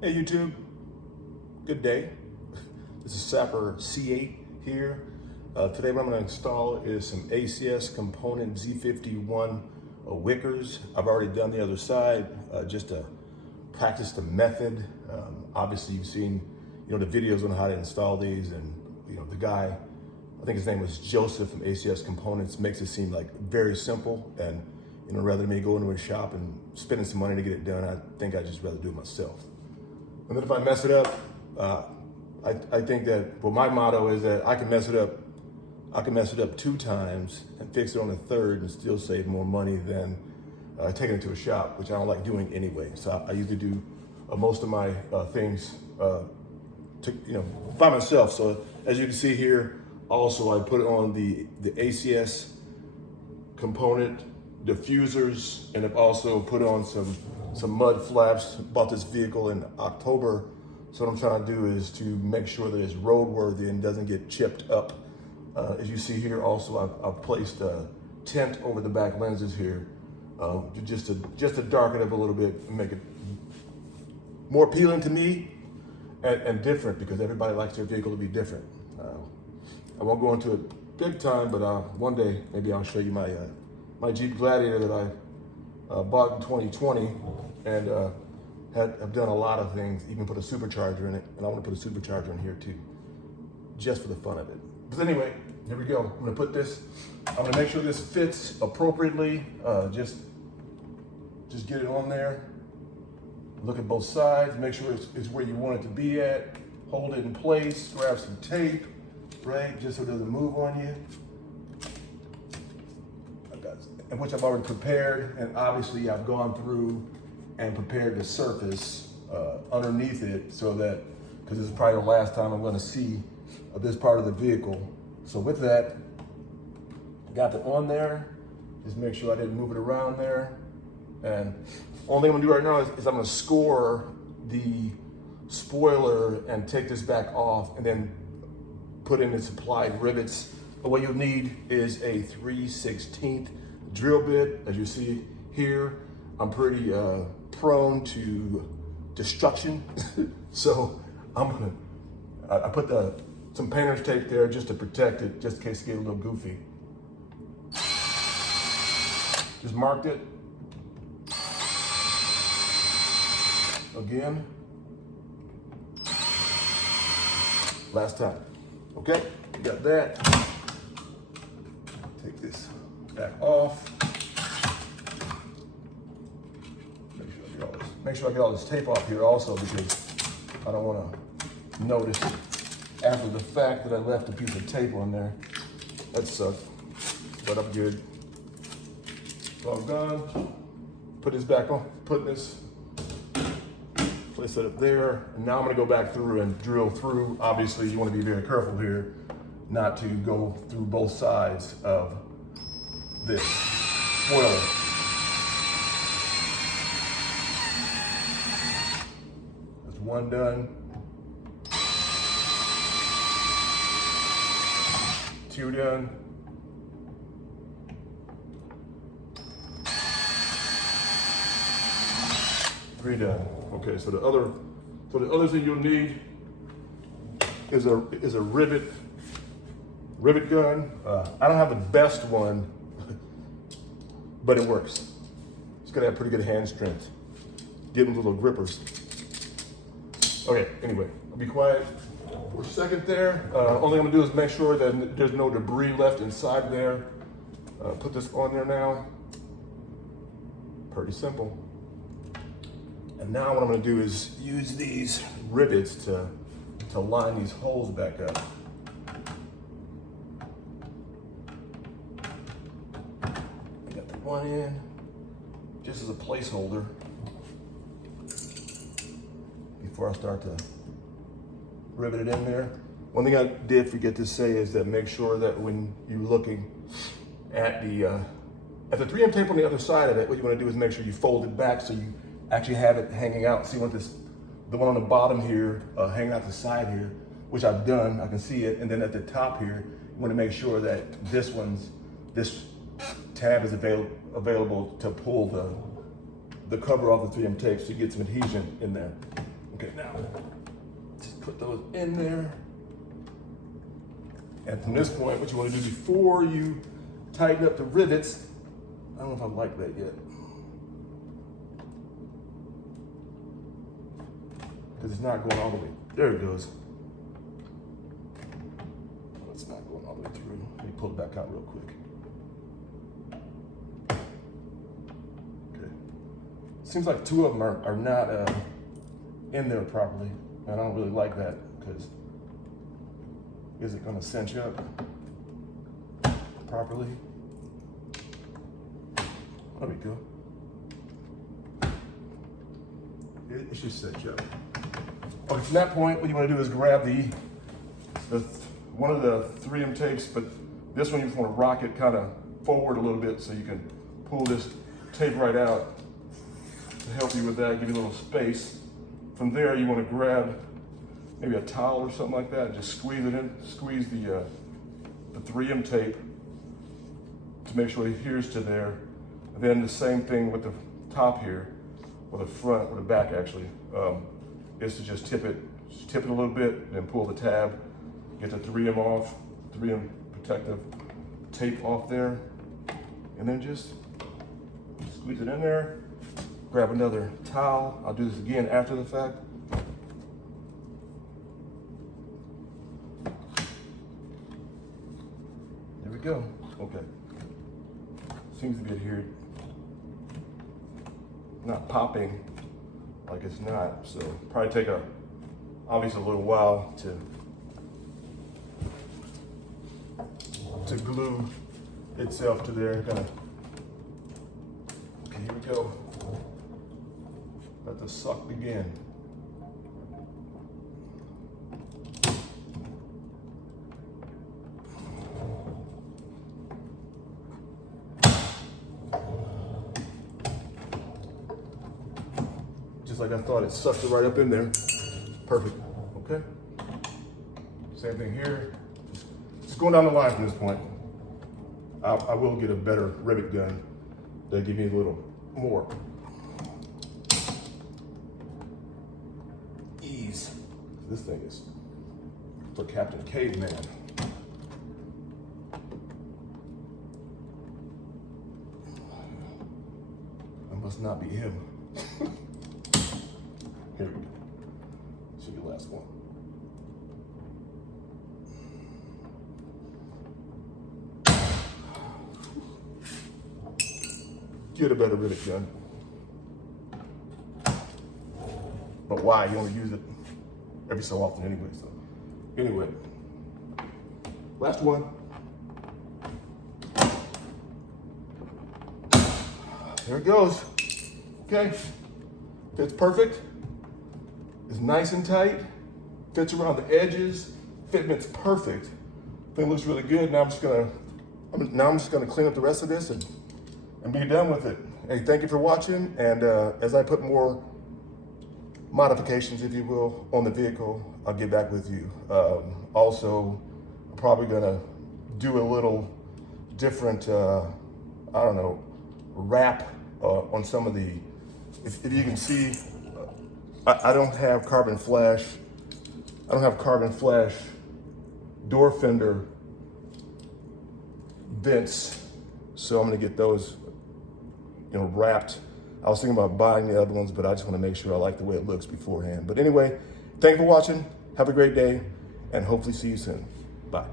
Hey YouTube, good day. This is Sapper C8 here. Today what I'm going to install is some ACS component Z51 Wickers. I've already done the other side just to practice the method. Obviously you've seen the videos on how to install these, and the guy, I think his name was Joseph from ACS Components, makes it seem like very simple, and rather than me go into a shop and spending some money to get it done, I think I'd just rather do it myself. And then if I mess it up, I think that, well, my motto is that I can mess it up 2 times and fix it on the 3rd and still save more money than taking it to a shop, which I don't like doing anyway. So I usually do most of my things by myself. So as you can see here, also I put it on the ACS component diffusers, and I've also put on some mud flaps. Bought this vehicle in October, so what I'm trying to do is to make sure that it's roadworthy and doesn't get chipped up. As you see here, also I've placed a tint over the back lenses here, just to darken it up a little bit and make it more appealing to me and different, because everybody likes their vehicle to be different. I won't go into it big time, but one day maybe I'll show you my Jeep Gladiator that I bought in 2020, and have done a lot of things, even put a supercharger in it, and I want to put a supercharger in here too, just for the fun of it. But anyway, here we go. I'm gonna make sure this fits appropriately. Just get it on there. Look at both sides, make sure it's where you want it to be at. Hold it in place, grab some tape, right? Just so it doesn't move on you. And which I've already prepared, and obviously I've gone through and prepared the surface underneath it, so that, because this is probably the last time I'm gonna see this part of the vehicle. So with that, got it on there. Just make sure I didn't move it around there. And only thing I'm gonna do right now is I'm gonna score the spoiler and take this back off, and then put in the supplied rivets. But what you'll need is a 3/16 drill bit. As you see here, I'm pretty prone to destruction. So I put some painter's tape there just to protect it, just in case it gets a little goofy. Just marked it. Again. Last time. Okay, you got that. Take this back off. Make sure I get all this tape off here also, because I don't want to notice after the fact that I left a piece of tape on there. That sucks, but I'm good. So I'm done. Put this back on, place it up there. And now I'm gonna go back through and drill through. Obviously you want to be very careful here not to go through both sides of this spoiler. That's one done. 2 done. 3 done. Okay, so the other thing you'll need is a rivet gun. I don't have the best one, but it works. It's gonna have pretty good hand strength. Give them little grippers. Okay, anyway, I'll be quiet for a second there. Only I'm gonna do is make sure that there's no debris left inside there. Put this on there now. Pretty simple. And now what I'm gonna do is use these rivets to line these holes back up. I got the one in, just as a placeholder, before I start to rivet it in there. One thing I did forget to say is that make sure that when you're looking at the 3M tape on the other side of it, what you wanna do is make sure you fold it back so you actually have it hanging out. See what the one on the bottom here, hanging out the side here, which I've done, I can see it. And then at the top here, you wanna make sure that this tab is available to pull the cover off the 3M tape so you get some adhesion in there. Okay, now, just put those in there. And from this point, what you want to do before you tighten up the rivets, I don't know if I like that yet. Because it's not going all the way. There it goes. Oh, it's not going all the way through. Let me pull it back out real quick. Okay. Seems like two of them are not in there properly. And I don't really like that because is it going to cinch up properly? There we go. It should cinch up. Okay, from that point, what you want to do is grab one of the 3M tapes, but this one you just want to rock it kind of forward a little bit so you can pull this tape right out to help you with that, give you a little space. From there, you want to grab maybe a towel or something like that, and just squeeze it in, squeeze the 3M tape to make sure it adheres to there. And then the same thing with the top here, or the front, or the back actually, is to just tip it a little bit, then pull the tab, get the 3M off, 3M protective tape off there, and then just squeeze it in there, grab another towel. I'll do this again after the fact. There we go, okay. Seems to be adhered. Not popping like it's not, so probably take obviously a little while to glue itself to there. Okay, here we go. Let the suck begin. Just like I thought, it sucked it right up in there. Perfect, okay? Same thing here. Just going down the line from this point. I will get a better rivet gun that give me a little more ease. This thing is for Captain Caveman. I must not be him. Here we go. Should be the last one. Get a better rivet gun. But why? You only use it every so often anyway. So anyway, last one. There it goes. Okay, fits perfect. It's nice and tight. Fits around the edges. Fitment's perfect. Thing looks really good. Now I'm just gonna clean up the rest of this and be done with it. Hey, thank you for watching. And as I put more modifications, if you will, on the vehicle, I'll get back with you. Also, I'm probably gonna do a little different, I don't know, wrap on some of the, if you can see, I don't have carbon flash. I don't have carbon flash door fender vents, so I'm gonna get those, wrapped. I was thinking about buying the other ones, but I just want to make sure I like the way it looks beforehand. But anyway, thank you for watching. Have a great day, and hopefully see you soon. Bye.